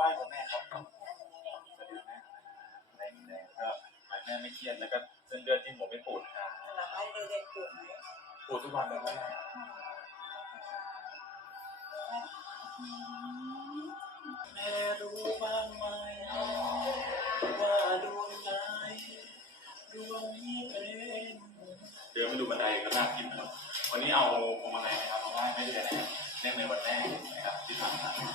ไหว้คุณแม่ครับสวัสดีแม่แม่แม่ก็หายแม่ไม่เครียดแล้วก็เส้นเลือดที่หัวไม่ปูดครับหลังให้เด็กๆปวดไหมปูดทุกวันเลยแม่แม่รู้บ้างไหมว่าดวงใจดวงนี้เป็นเดินไปดูบันไดก็น่ากินนะครับวันนี้เอาพวงมาลัยนะครับมาไหว้แม่เดือนนะครับเนื่องในวันแม่นะครับที่ผ่านมา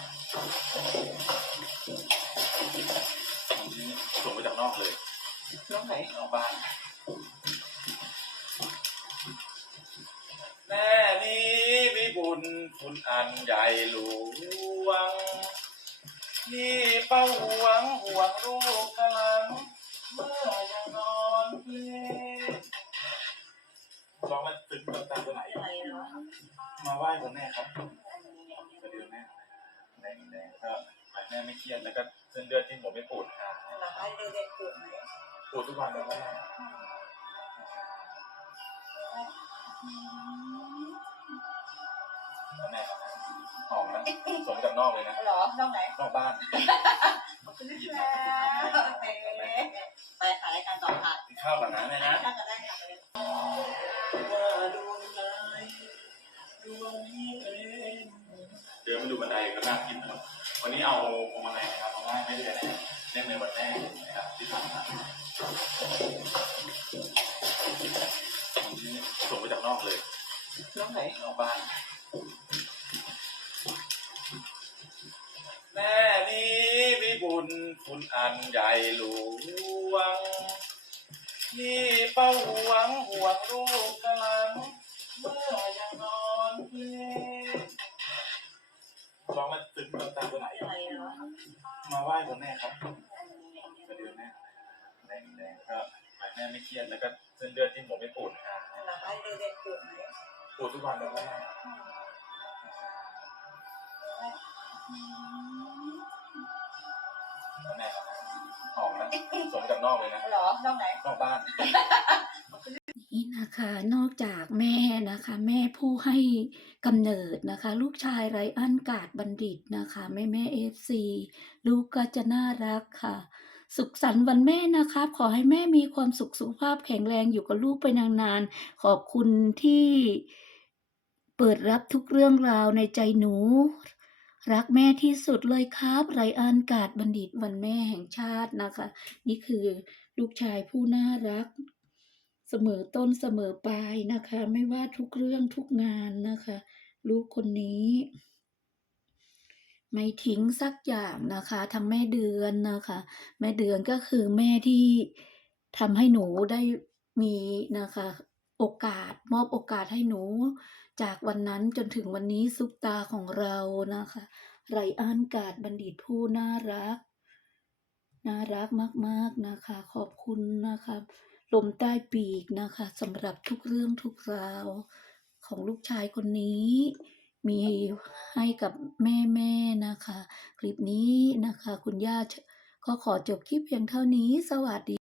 อกเลยน้องไหนนอกบ้านแม่นี้วิบุญคุณอันใหญ่หลวง นี่เป้าห่วงห่วงลูกกำลัง เมื่อยังนอนเพลงลองมาตึกตามตัวไหนอะไรเนาะมาไหว้คุณแม่ครับสวัสดีแม่แม่แม่ก็หาย แม่ไม่เครียดแล้วก็เส้นเลือดที่หัวไม่ปูดครับหลังให้เด็กๆปวดไหมปูดทุกวันเลยแม่แม่ครับหอมนะสมกับนอกเลยนะเหรอน้องไหนนอกบ้านขอบคุณแล้วโอเคไปขายรายการต่อค่ะกินข้าวก่อนนะแม่นะถ้าจะได้ค่ะเลยว่าดวงใจดวงนี้เป็น เดินไปดูบันไดก็น่ากินนะครับ วันนี้เอาพวงมาลัยนะครับมาไหว้แม่เดือนนะครับเนื่องในวันแม่นะครับที่ผ่านมาผมที่ส่งมาจากนอกเลยน้องไหนนอกบ้าน แม่นี้วิบุญคุณอันใหญ่หลวงนี่เป้าห่วงห่วงลูกกำลัง มาไหว้คุณแม่ครับสวัสดีแม่แม่แม่ก็หายแม่ไม่เครียดแล้วก็เส้นเลือดที่หัวไม่ปูดครับหลังให้เด็กๆปวดไหมปูดทุกวันเลยแม่แม่ครับหอมนะสมกับนอกเลยนะหรอนองไหนนอกบ้าน นี่ะคะ นอกจากแม่นะคะ แม่ผู้ให้กำเนิดนะคะ ลูกชายไรอันกาดบัณฑิตนะคะ แม่แม่เอฟซีลูกก็จะน่ารักค่ะ สุขสันต์วันแม่นะคะขอให้แม่มีความสุขสุขภาพแข็งแรงอยู่กับลูกไปนานๆ ขอบคุณที่เปิดรับทุกเรื่องราวในใจหนู รักแม่ที่สุดเลยครับ ไรอันกาดบัณฑิตวันแม่แห่งชาตินะคะ นี่คือลูกชายผู้น่ารัก เสมอต้นเสมอปลายนะคะ ไม่ว่าทุกเรื่องทุกงานนะคะ ลูกคนนี้ ไม่ทิ้งสักอย่างนะคะทั้งแม่เดือนนะคะ แม่เดือนก็คือแม่ที่ทำให้หนูได้มีนะคะโอกาสมอบโอกาสให้หนู จากวันนั้นจนถึงวันนี้ซุปตาของเรานะคะ ไรอันกาดบัณฑิตผู้น่ารัก น่ารักมาก ๆนะคะ ขอบคุณนะคะ ลมใต้ปีกนะคะสำหรับทุกเรื่องทุกราวของลูกชายคนนี้ มีให้กับแม่แม่นะคะ คลิปนี้นะคะ คุณย่าก็ขอจบคลิปเพียงเท่านี้สวัสดี